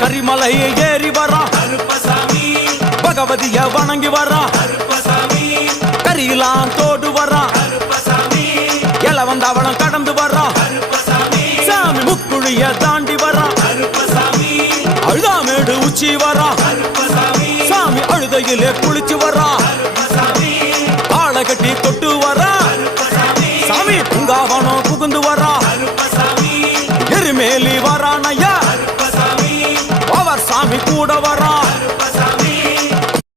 கரிமலையை ஏறி வரா பகவதிய வணங்கி வரா கரியெல்லாம் தோடு வரா எல வந்தவளம் கடந்து வரா சாமி முக்குழிய தாண்டி வரா அழுதாமேடு உச்சி வரா சாமி அழுதையிலே குளிச்சு வரா ஆளை கட்டி தொட்டு வரா சாமி பூங்காவனம் புகுந்து வரா எருமேலி வரானையா அவர் சாமி கூட வரா